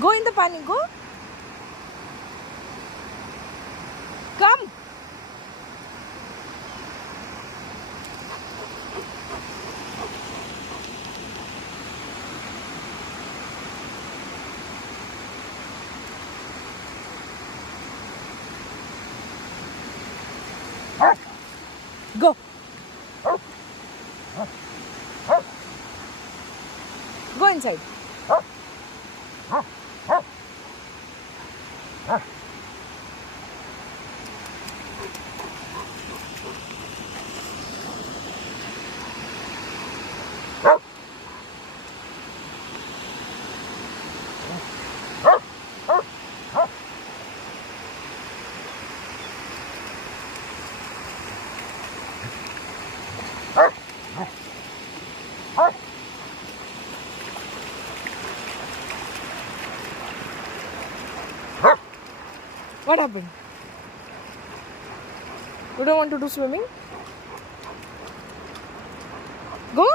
Go in the pani. Go. Come. Go. Go inside. What happened? You don't want to do swimming? Go.